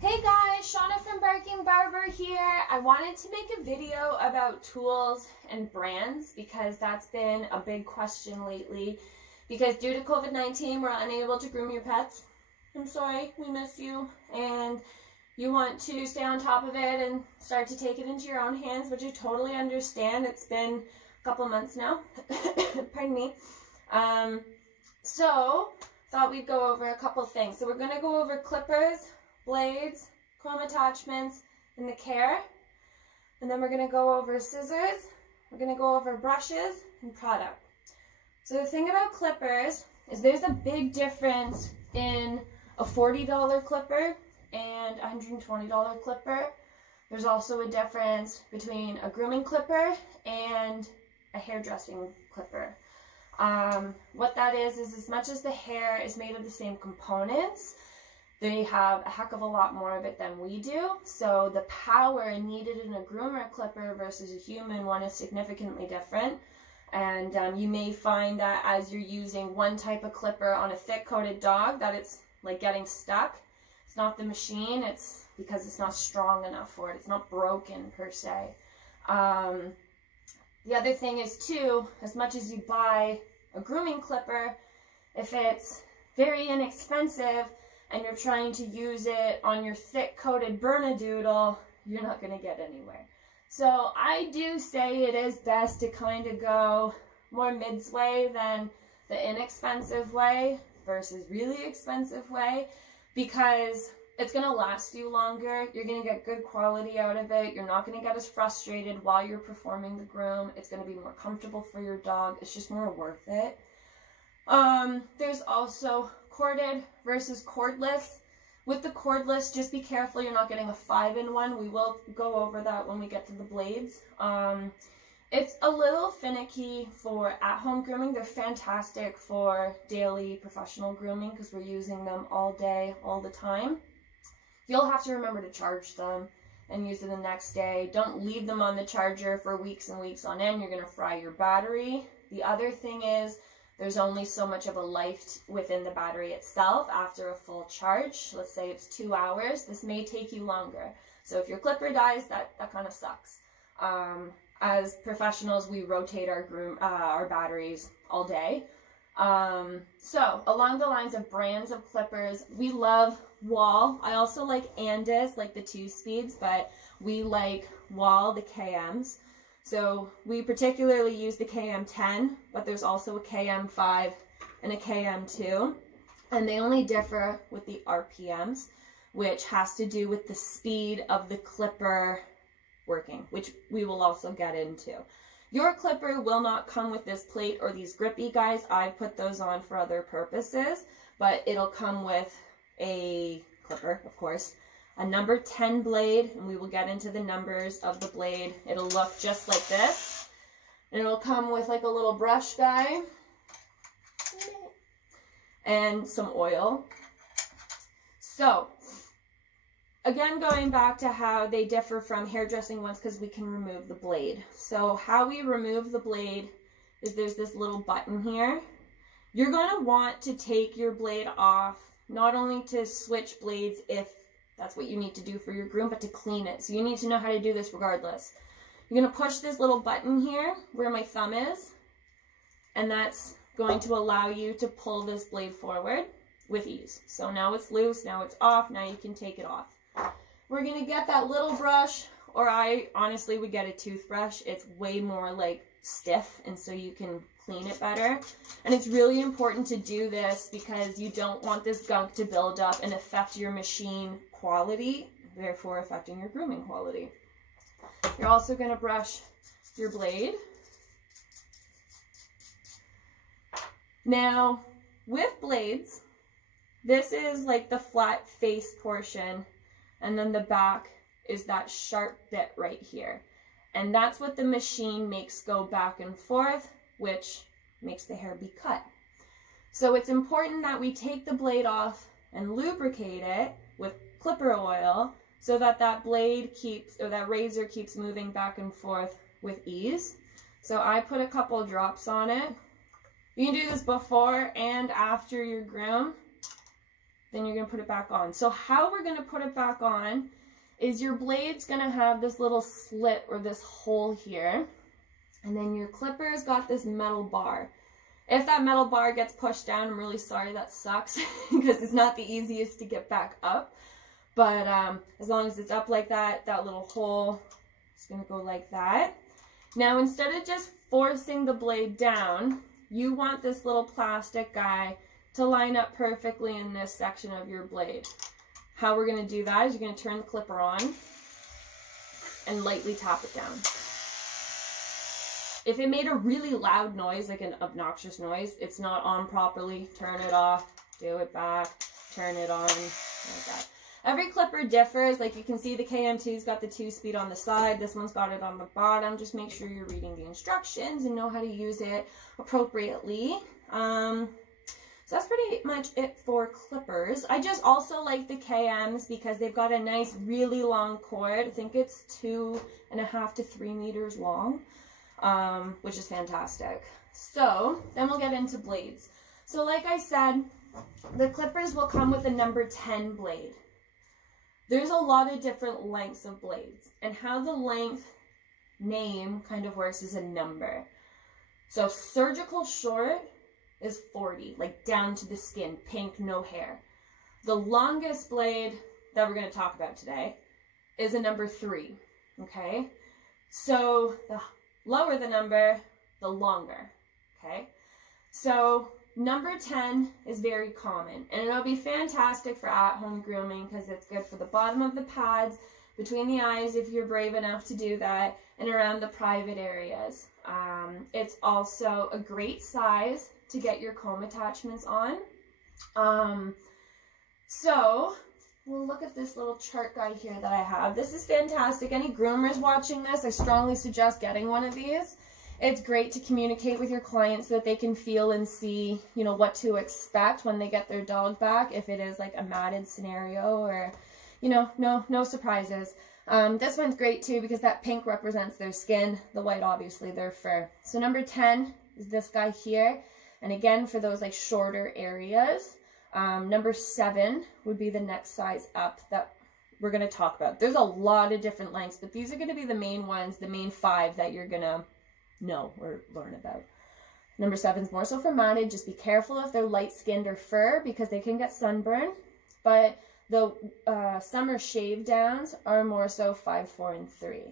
Hey guys, Shauna from Barking Barber here. I wanted to make a video about tools and brands because that's been a big question lately. Because due to COVID-19, we're unable to groom your pets. I'm sorry, we miss you. And you want to stay on top of it and start to take it into your own hands, which I totally understand. It's been a couple months now. Pardon me. So, thought we'd go over a couple things. So we're going to go over clippers, blades, comb attachments, and the care. And then we're going to go over scissors, we're going to go over brushes, and product. So the thing about clippers is there's a big difference in a $40 clipper and a $120 clipper. There's also a difference between a grooming clipper and a hairdressing clipper. What that is as much as the hair is made of the same components, they have a heck of a lot more of it than we do. So the power needed in a groomer clipper versus a human one is significantly different. And you may find that as you're using one type of clipper on a thick coated dog that it's like getting stuck. It's not the machine, it's because it's not strong enough for it. It's not broken per se. The other thing is too, as much as you buy a grooming clipper, if it's very inexpensive and you're trying to use it on your thick coated Bernedoodle, you're not going to get anywhere. So I do say it is best to kind of go more mid-way than the inexpensive way versus really expensive way, because it's going to last you longer. You're going to get good quality out of it. You're not going to get as frustrated while you're performing the groom. It's going to be more comfortable for your dog. It's just more worth it. There's also corded versus cordless. With the cordless, just be careful you're not getting a 5-in-1. We will go over that when we get to the blades. It's a little finicky for at-home grooming. They're fantastic for daily professional grooming because we're using them all day, all the time. You'll have to remember to charge them and use them the next day. Don't leave them on the charger for weeks and weeks on end. You're going to fry your battery. The other thing is there's only so much of a life within the battery itself after a full charge. Let's say it's 2 hours. This may take you longer. So if your clipper dies, that kind of sucks. As professionals, we rotate our batteries all day. So along the lines of brands of clippers, we love Wall. I also like Andis, like the 2-speeds, but we like Wall, the KMs. So we particularly use the KM10, but there's also a KM5 and a KM2. And they only differ with the RPMs, which has to do with the speed of the clipper working, which we will also get into. Your clipper will not come with this plate or these grippy guys. I've put those on for other purposes, but it'll come with a clipper, of course, a number 10 blade, and we will get into the numbers of the blade. It'll look just like this, and it'll come with like a little brush guy and some oil. So again, going back to how they differ from hairdressing ones, because we can remove the blade. So how we remove the blade is there's this little button here. You're going to want to take your blade off, not only to switch blades if that's what you need to do for your groom, but to clean it. So you need to know how to do this regardless. You're going to push this little button here where my thumb is, and that's going to allow you to pull this blade forward with ease. So now it's loose, now it's off, now you can take it off. We're going to get that little brush, or I honestly would get a toothbrush. It's way more like stiff, and so you can clean it better. And it's really important to do this because you don't want this gunk to build up and affect your machine quality, therefore affecting your grooming quality. You're also going to brush your blade. Now, with blades, this is like the flat face portion, and then the back is that sharp bit right here. And that's what the machine makes go back and forth, which makes the hair be cut. So it's important that we take the blade off and lubricate it with clipper oil so that that blade keeps, or that razor keeps moving back and forth with ease. So I put a couple drops on it. You can do this before and after your groom. then you're going to put it back on. So how we're going to put it back on is your blade's going to have this little slit or this hole here. And then your clipper's got this metal bar. If that metal bar gets pushed down, I'm really sorry, that sucks because it's not the easiest to get back up. But as long as it's up like that, that little hole is going to go like that. Now, instead of just forcing the blade down, you want this little plastic guy to line up perfectly in this section of your blade. How we're going to do that is you're going to turn the clipper on and lightly tap it down. If it made a really loud noise, like an obnoxious noise, it's not on properly. Turn it off, do it back, turn it on, like that. Every clipper differs. Like you can see the KM2's got the 2-speed on the side. This one's got it on the bottom. Just make sure you're reading the instructions and know how to use it appropriately. So that's pretty much it for clippers. I just also like the KMs because they've got a nice, really long cord. I think it's 2.5 to 3 meters long. Which is fantastic. So then we'll get into blades. So like I said, the clippers will come with a number 10 blade. There's a lot of different lengths of blades, and how the length name kind of works is a number. So surgical short is 40, like down to the skin, pink, no hair. The longest blade that we're going to talk about today is a number 3, okay? So the lower the number, the longer, okay? So number 10 is very common, and it'll be fantastic for at-home grooming because it's good for the bottom of the pads, between the eyes if you're brave enough to do that, and around the private areas. It's also a great size to get your comb attachments on. So we'll look at this little chart guide here that I have. This is fantastic. Any groomers watching this, I strongly suggest getting one of these. It's great to communicate with your clients so that they can feel and see, you know, what to expect when they get their dog back, if it is like a matted scenario or, you know, no surprises. This one's great too because that pink represents their skin, the white obviously their fur. So number 10 is this guy here. And again, for those like shorter areas. Number 7 would be the next size up that we're going to talk about. There's a lot of different lengths, but these are going to be the main ones, the main 5 that you're going to know or learn about. Number 7 is more so for matted. Just be careful if they're light-skinned or fur because they can get sunburn. But the summer shave downs are more so 5, 4, and 3.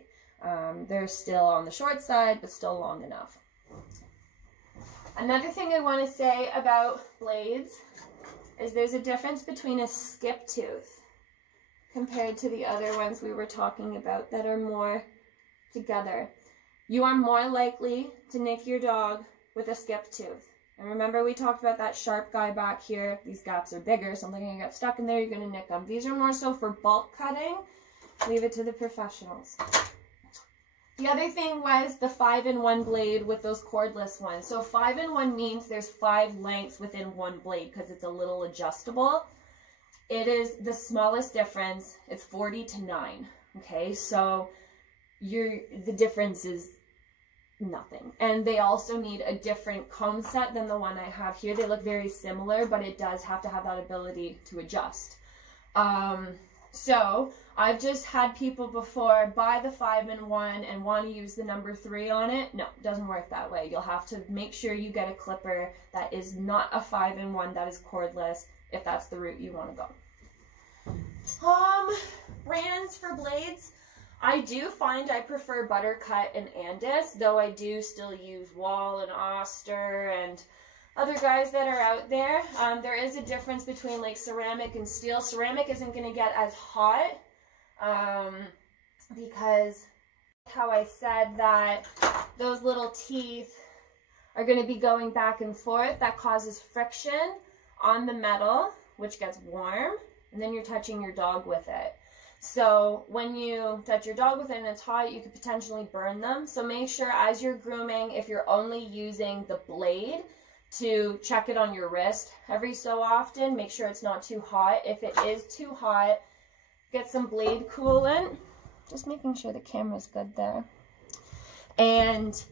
They're still on the short side, but still long enough. Another thing I want to say about blades is there's a difference between a skip tooth compared to the other ones we were talking about that are more together. You are more likely to nick your dog with a skip tooth. And remember we talked about that sharp guy back here. These gaps are bigger, something can get stuck in there, you're going to nick them. These are more so for bulk cutting. Leave it to the professionals. The other thing was the 5-in-1 blade with those cordless ones. So 5-in-1 means there's 5 lengths within one blade because it's a little adjustable. It is the smallest difference. It's 40 to 9. Okay, so the difference is nothing. And they also need a different comb set than the one I have here. They look very similar, but it does have to have that ability to adjust. So I've just had people before buy the 5-in-1 and want to use the number 3 on it. No, it doesn't work that way. You'll have to make sure you get a clipper that is not a 5-in-1 that is cordless if that's the route you want to go. Brands for blades. I do find I prefer Buttercut and Andis, though I do still use Wall and Oster and other guys that are out there. There is a difference between like ceramic and steel. Ceramic isn't going to get as hot because how I said that those little teeth are going to be going back and forth. That causes friction on the metal, which gets warm, and then you're touching your dog with it. So when you touch your dog with it and it's hot, you could potentially burn them. So make sure as you're grooming, if you're only using the blade, to check it on your wrist every so often. Make sure it's not too hot. If it is too hot, get some blade coolant. Just making sure the camera's good there. And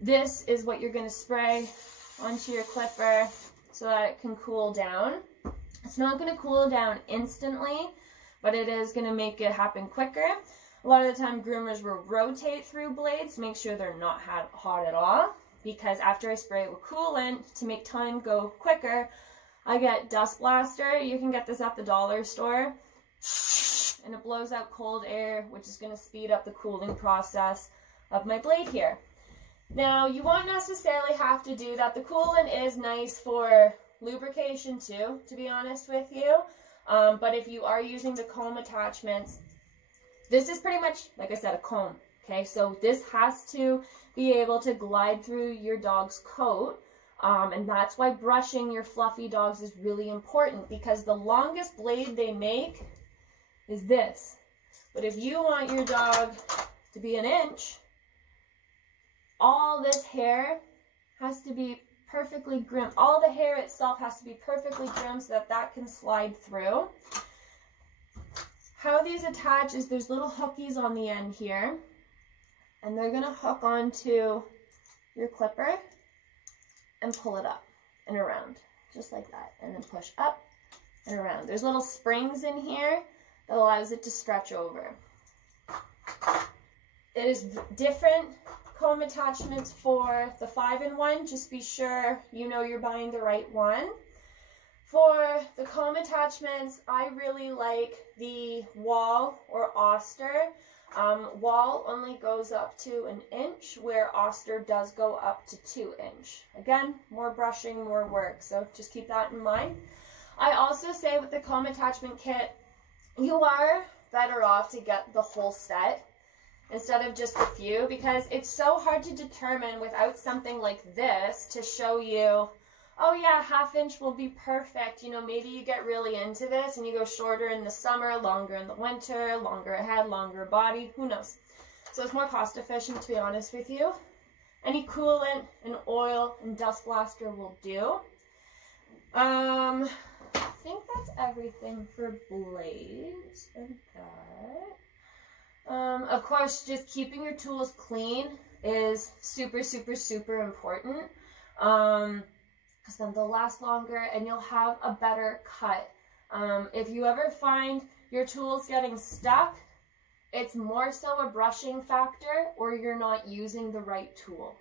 this is what you're going to spray onto your clipper so that it can cool down. It's not going to cool down instantly, but it is going to make it happen quicker. A lot of the time groomers will rotate through blades, make sure they're not hot at all, because after I spray it with coolant to make time go quicker, I get Dust Blaster. You can get this at the dollar store, and it blows out cold air, which is going to speed up the cooling process of my blade here. Now, you won't necessarily have to do that. The coolant is nice for lubrication too, to be honest with you. But if you are using the comb attachments, this is pretty much, like I said, a comb. Okay, so this has to be able to glide through your dog's coat. And that's why brushing your fluffy dogs is really important, because the longest blade they make is this. But if you want your dog to be 1 inch, all this hair has to be perfectly groomed. All the hair itself has to be perfectly groomed so that that can slide through. How these attach is there's little hookies on the end here, and they're going to hook onto your clipper and pull it up and around, just like that, and then push up and around. There's little springs in here that allows it to stretch over. It is different comb attachments for the 5-in-1. Just be sure you know you're buying the right one. For the comb attachments, I really like the Wall or Oster. Wall only goes up to 1 inch, where Oster does go up to 2 inch. Again, more brushing, more work, so just keep that in mind. I also say with the comb attachment kit, you are better off to get the whole set instead of just a few, because it's so hard to determine without something like this to show you, oh yeah, 1/2 inch will be perfect. You know, maybe you get really into this and you go shorter in the summer, longer in the winter, longer head, longer body, who knows. So it's more cost efficient, to be honest with you. Any coolant and oil and Dust Blaster will do. I think that's everything for blades and that. Of course, just keeping your tools clean is super, super, super important. Because then they'll last longer and you'll have a better cut. If you ever find your tools getting stuck, it's more so a brushing factor, or you're not using the right tool.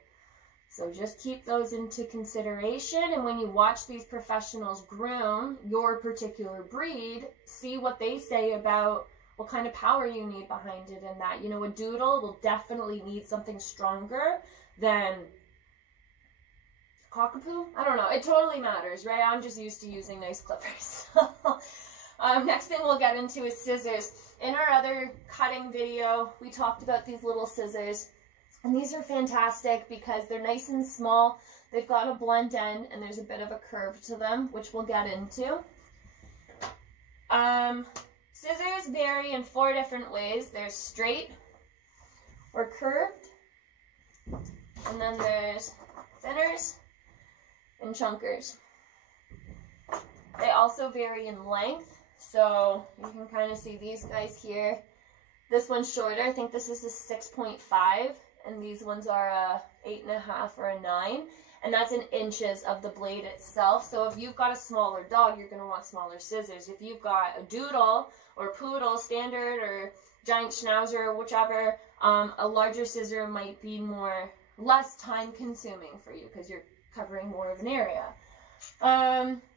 So just keep those into consideration, and when you watch these professionals groom your particular breed, see what they say about what kind of power you need behind it and that. You know, a doodle will definitely need something stronger than cockapoo. I don't know. It totally matters, right? I'm just used to using nice clippers. Next thing we'll get into is scissors. In our other cutting video, we talked about these little scissors. And these are fantastic because they're nice and small. They've got a blunt end and there's a bit of a curve to them, which we'll get into. Scissors vary in 4 different ways. There's straight or curved. And then there's thinners and chunkers. They also vary in length. So you can kind of see these guys here. This one's shorter. I think this is a 6.5. And these ones are a 8.5 or a 9, and that's in inches of the blade itself. So if you've got a smaller dog, you're going to want smaller scissors. If you've got a doodle or poodle, standard or giant schnauzer or whichever, a larger scissor might be less time consuming for you because you're covering more of an area.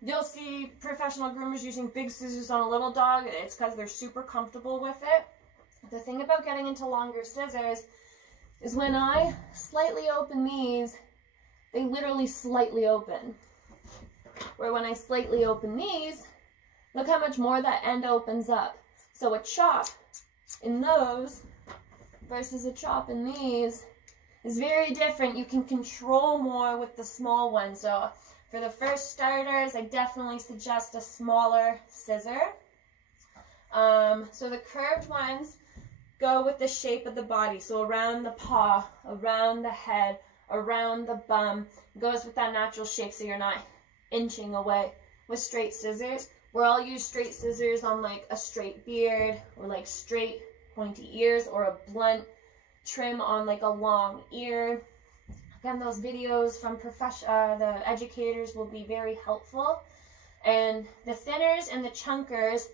You'll see professional groomers using big scissors on a little dog. It's because they're super comfortable with it. The thing about getting into longer scissors is when I slightly open these, they literally slightly open. Where when I slightly open these, look how much more that end opens up. So a chop in those versus a chop in these is very different. You can control more with the small one. So for the first starters, I definitely suggest a smaller scissor. So the curved ones go with the shape of the body, so around the paw, around the head, around the bum. It goes with that natural shape so you're not inching away. With straight scissors, where I'll use straight scissors on like a straight beard, or like straight pointy ears, or a blunt trim on like a long ear. Again, those videos from the educators will be very helpful. And the thinners and the chunkers,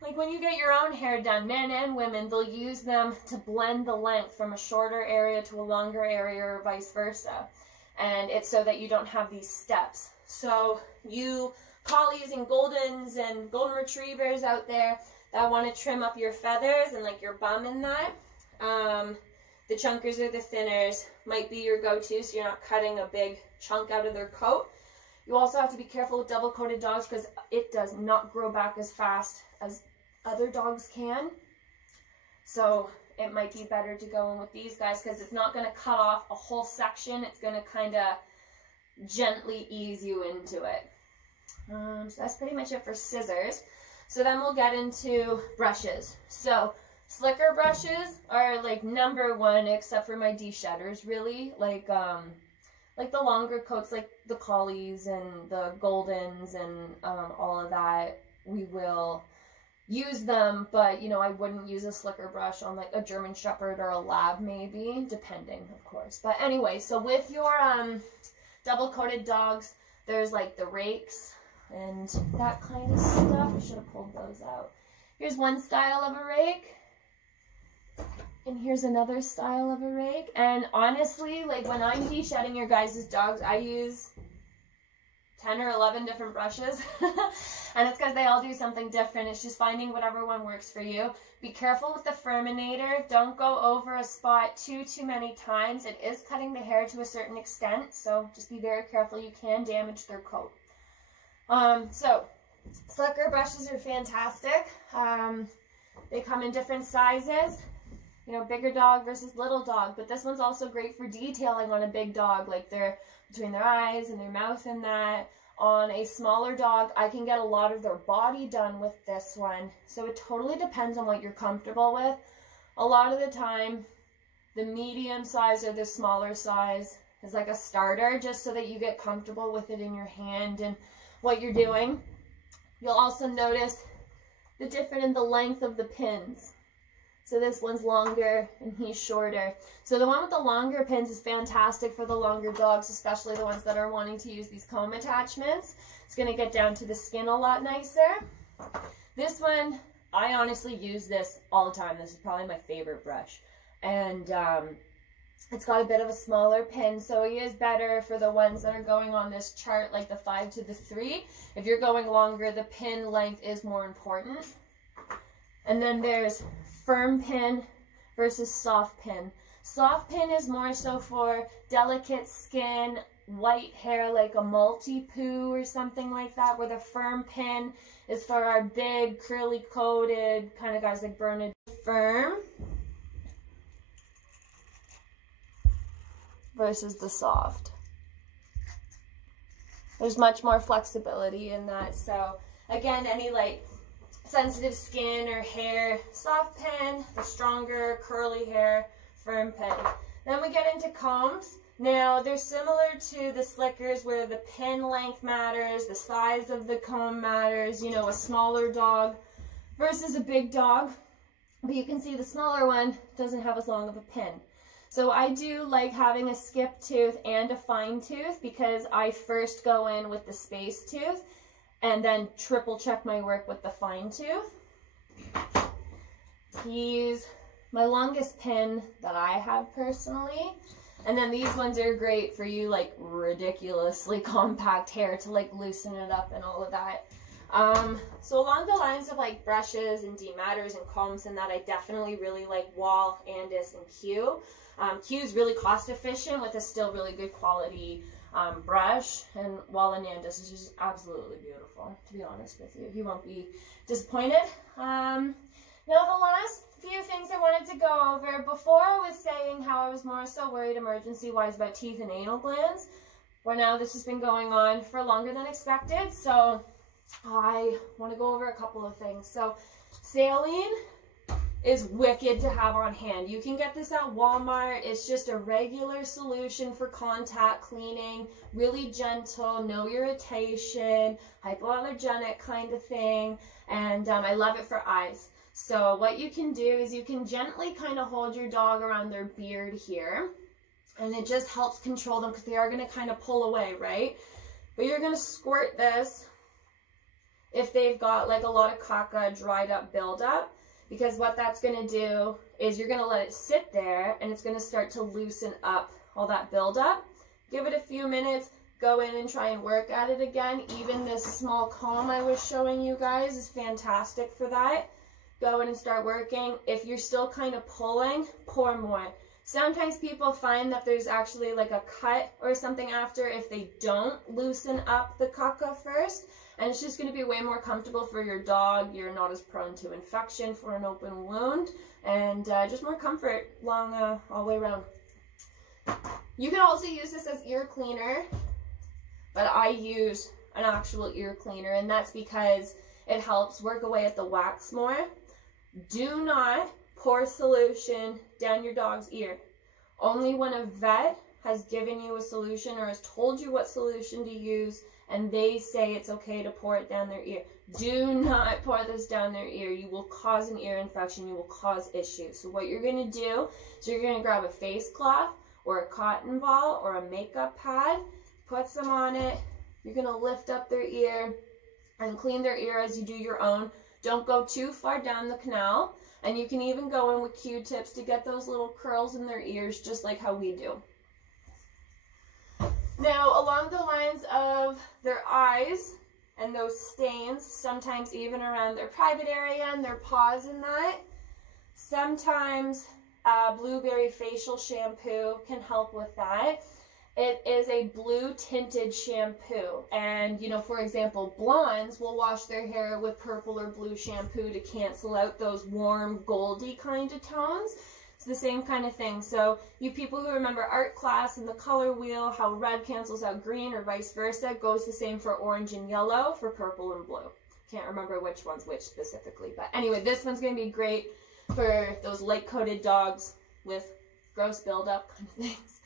like when you get your own hair done, men and women, they'll use them to blend the length from a shorter area to a longer area or vice versa. And it's so that you don't have these steps. So you collies and goldens and golden retrievers out there that want to trim up your feathers and like your bum and that, the chunkers or the thinners might be your go-to, so you're not cutting a big chunk out of their coat. You also have to be careful with double-coated dogs because it does not grow back as fast as other dogs can. So it might be better to go in with these guys because it's not going to cut off a whole section. It's going to kind of gently ease you into it. So that's pretty much it for scissors. So then we'll get into brushes. So slicker brushes are like number one, except for my de-shedders, really. Like the longer coats, like the collies and the goldens and all of that, we will use them, but you know, I wouldn't use a slicker brush on like a German Shepherd or a Lab, maybe, depending, of course. But anyway, so with your double-coated dogs, there's like the rakes and that kind of stuff. I should have pulled those out. Here's one style of a rake, and here's another style of a rake. And honestly, like when I'm de-shedding your guys' dogs, I use 10 or 11 different brushes. And it's because they all do something different. It's just finding whatever one works for you. Be careful with the Furminator. Don't go over a spot too many times. It is cutting the hair to a certain extent, so just be very careful. You can damage their coat. So slicker brushes are fantastic. They come in different sizes. You know, bigger dog versus little dog, but this one's also great for detailing on a big dog, like they're between their eyes and their mouth and that. On a smaller dog, I can get a lot of their body done with this one. So it totally depends on what you're comfortable with. A lot of the time, the medium size or the smaller size is like a starter, just so that you get comfortable with it in your hand and what you're doing. You'll also notice the difference in the length of the pins. So this one's longer and he's shorter. So the one with the longer pins is fantastic for the longer dogs, especially the ones that are wanting to use these comb attachments. It's going to get down to the skin a lot nicer. This one, I honestly use this all the time. This is probably my favorite brush. And it's got a bit of a smaller pin, so it is better for the ones that are going on this chart, like the 5 to the 3. If you're going longer, the pin length is more important. And then there's firm pin versus soft pin. Soft pin is more so for delicate skin, white hair, like a multi-poo or something like that, where the firm pin is for our big, curly coated kind of guys like Bernard. Firm versus the soft. There's much more flexibility in that. So again, any like sensitive skin or hair, soft pin, the stronger curly hair, firm pin. Then we get into combs. Now they're similar to the slickers where the pin length matters, the size of the comb matters, you know, a smaller dog versus a big dog. But you can see the smaller one doesn't have as long of a pin. So I do like having a skip tooth and a fine tooth because I first go in with the space tooth and then triple check my work with the fine tooth. He's my longest pin that I have personally. And then these ones are great for you like ridiculously compact hair to like loosen it up and all of that. So along the lines of like brushes and dematters and combs and that, I definitely really like Wahl, Andis, and Q. Q is really cost efficient with a still really good quality brush, and Wahl and Andis is just absolutely beautiful, to be honest with you. You won't be disappointed. Now the last few things I wanted to go over, before I was saying how I was more so worried emergency-wise about teeth and anal glands, well now this has been going on for longer than expected, so I want to go over a couple of things. So saline is wicked to have on hand. You can get this at Walmart. It's just a regular solution for contact cleaning, really gentle, no irritation, hypoallergenic kind of thing, and I love it for eyes. So what you can do is you can gently kind of hold your dog around their beard here, and it just helps control them because they are going to kind of pull away, right? But you're going to squirt this if they've got like a lot of caca, dried up buildup, because what that's going to do is you're going to let it sit there and it's going to start to loosen up all that buildup. Give it a few minutes, go in and try and work at it again. Even this small comb I was showing you guys is fantastic for that. Go in and start working. If you're still kind of pulling, pour more. Sometimes people find that there's actually like a cut or something after if they don't loosen up the caca first. And it's just going to be way more comfortable for your dog. You're not as prone to infection for an open wound. And just more comfort all the way around. You can also use this as ear cleaner. But I use an actual ear cleaner. And that's because it helps work away at the wax more. Do not pour solution down your dog's ear. Only when a vet has given you a solution or has told you what solution to use and they say it's okay to pour it down their ear. Do not pour this down their ear. You will cause an ear infection. You will cause issues. So what you're going to do is you're going to grab a face cloth or a cotton ball or a makeup pad, put some on it. You're going to lift up their ear and clean their ear as you do your own. Don't go too far down the canal. And you can even go in with Q-tips to get those little curls in their ears, just like how we do. Now, along the lines of their eyes and those stains, sometimes even around their private area and their paws and that, sometimes blueberry facial shampoo can help with that. It is a blue tinted shampoo, and for example, blondes will wash their hair with purple or blue shampoo to cancel out those warm goldy kind of tones. It's the same kind of thing. So you people who remember art class and the color wheel, how red cancels out green or vice versa, goes the same for orange and yellow, for purple and blue. Can't remember which one's which specifically, but anyway, this one's going to be great for those light coated dogs with gross buildup kind of things.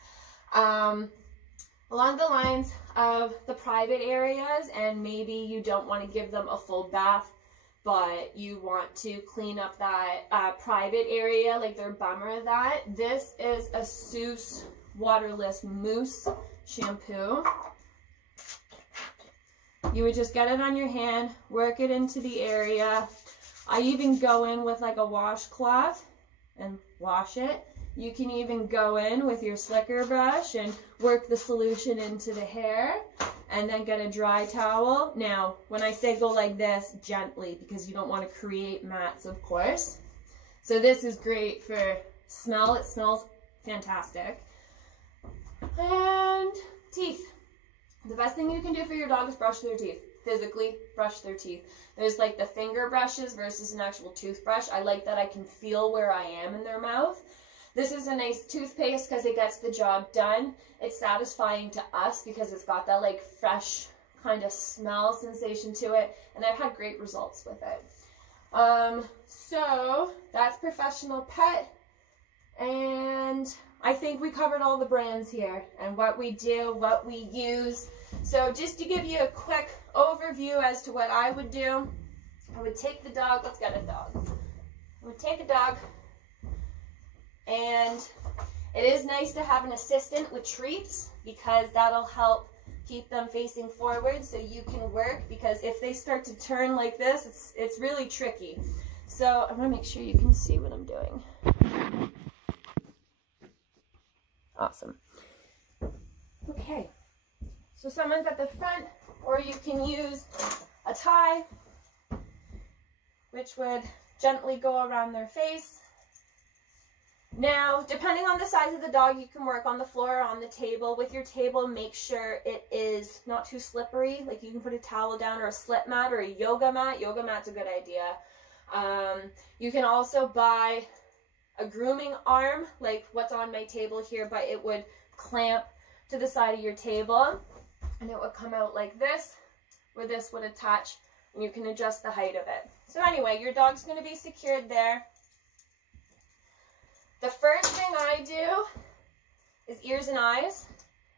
Along the lines of the private areas, and maybe you don't want to give them a full bath, but you want to clean up that private area, like their bum or that. This is a Seuss waterless mousse shampoo. You would just get it on your hand, work it into the area. I even go in with like a washcloth and wash it. You can even go in with your slicker brush and work the solution into the hair and then get a dry towel. Now, when I say go like this, gently, because you don't want to create mats, of course. So this is great for smell. It smells fantastic. And teeth. The best thing you can do for your dog is brush their teeth. Physically brush their teeth. There's like the finger brushes versus an actual toothbrush. I like that I can feel where I am in their mouth. This is a nice toothpaste because it gets the job done. It's satisfying to us because it's got that like fresh kind of smell sensation to it, and I've had great results with it. So that's Professional Pet, and I think we covered all the brands here and what we do, what we use. So just to give you a quick overview as to what I would do, I would take the dog, let's get a dog. I would take a dog, and it is nice to have an assistant with treats because that'll help keep them facing forward so you can work, because if they start to turn like this, it's really tricky. So I'm going to make sure you can see what I'm doing. Awesome. Okay. So someone's at the front, or you can use a tie, which would gently go around their face. Now, depending on the size of the dog, you can work on the floor or on the table. With your table, make sure it is not too slippery. Like you can put a towel down or a slip mat or a yoga mat. Yoga mat's a good idea. You can also buy a grooming arm, like what's on my table here, but it would clamp to the side of your table, and it would come out like this, where this would attach, and you can adjust the height of it. So anyway, your dog's going to be secured there. The first thing I do is ears and eyes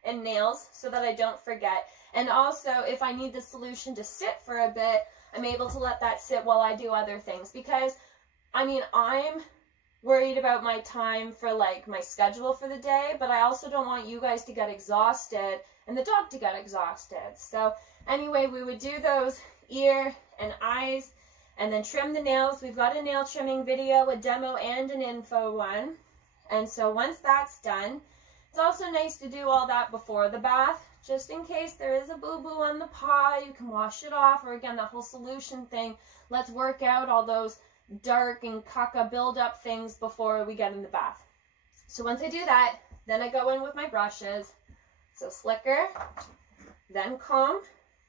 and nails so that I don't forget. And also, if I need the solution to sit for a bit, I'm able to let that sit while I do other things. Because, I mean, I'm worried about my time for like my schedule for the day, but I also don't want you guys to get exhausted and the dog to get exhausted. So anyway, we would do those ear and eyes, and then trim the nails. We've got a nail trimming video, a demo, and an info one. And so once that's done, it's also nice to do all that before the bath, just in case there is a boo-boo on the paw. You can wash it off, or again, that whole solution thing. Let's work out all those dark and caca build-up things before we get in the bath. So once I do that, then I go in with my brushes. So slicker, then comb,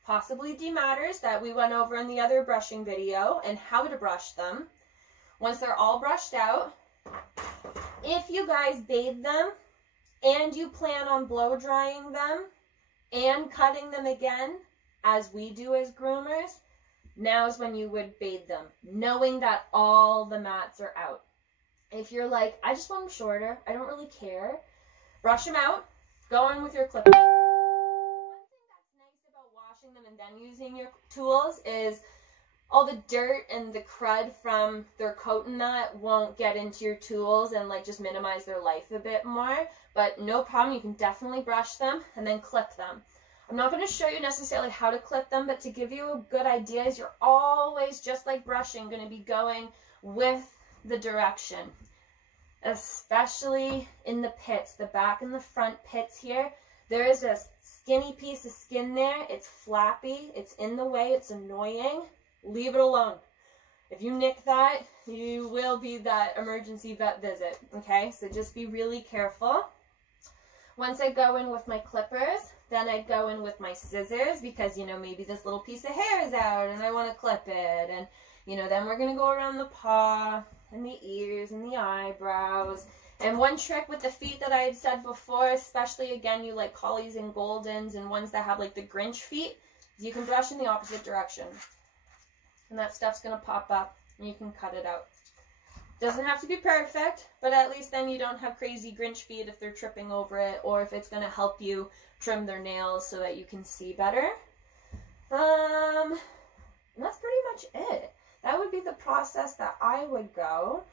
possibly dematters that we went over in the other brushing video, and how to brush them. Once they're all brushed out, if you guys bathe them and you plan on blow drying them and cutting them again, as we do as groomers, now is when you would bathe them, knowing that all the mats are out. If you're like, I just want them shorter, I don't really care, brush them out, go in with your clipper. One thing that's nice about washing them and then using your tools is all the dirt and the crud from their coating that won't get into your tools and like just minimize their life a bit more. But no problem, you can definitely brush them and then clip them. I'm not going to show you necessarily how to clip them, but to give you a good idea is you're always, just like brushing, going to be going with the direction. Especially in the pits, the back and the front pits here. There is a skinny piece of skin there. It's flappy. It's in the way. It's annoying. Leave it alone. If you nick that, you will be that emergency vet visit. Okay, so just be really careful. Once I go in with my clippers, then I go in with my scissors because, you know, maybe this little piece of hair is out and I want to clip it. And, you know, then we're going to go around the paw and the ears and the eyebrows. And one trick with the feet that I had said before, especially, again, you like collies and goldens and ones that have like the Grinch feet, is you can brush in the opposite direction. And that stuff's going to pop up and you can cut it out. Doesn't have to be perfect, but at least then you don't have crazy Grinch feet if they're tripping over it, or if it's going to help you trim their nails so that you can see better. And that's pretty much it. That would be the process that I would go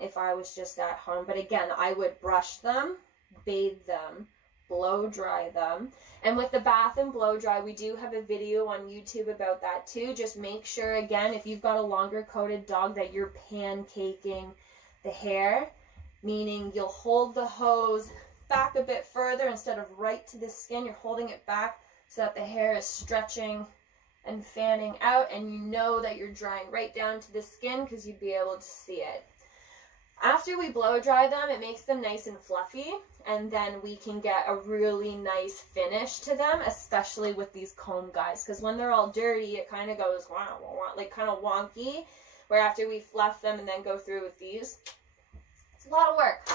if I was just at home. But again, I would brush them, bathe them, blow dry them. And with the bath and blow dry, we do have a video on YouTube about that too. Just make sure, again, if you've got a longer coated dog, that you're pancaking the hair, meaning you'll hold the hose back a bit further instead of right to the skin. You're holding it back so that the hair is stretching and fanning out, and you know that you're drying right down to the skin because you'd be able to see it. After we blow dry them, it makes them nice and fluffy, and then we can get a really nice finish to them, especially with these comb guys, because when they're all dirty, it kind of goes like kind of wonky, where after we fluff them and then go through with these, it's a lot of work.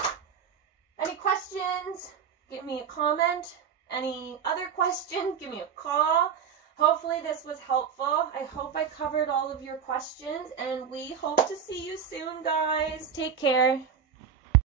Any questions? Give me a comment. Any other questions? Give me a call. Hopefully this was helpful. I hope I covered all of your questions, and we hope to see you soon, guys. Take care.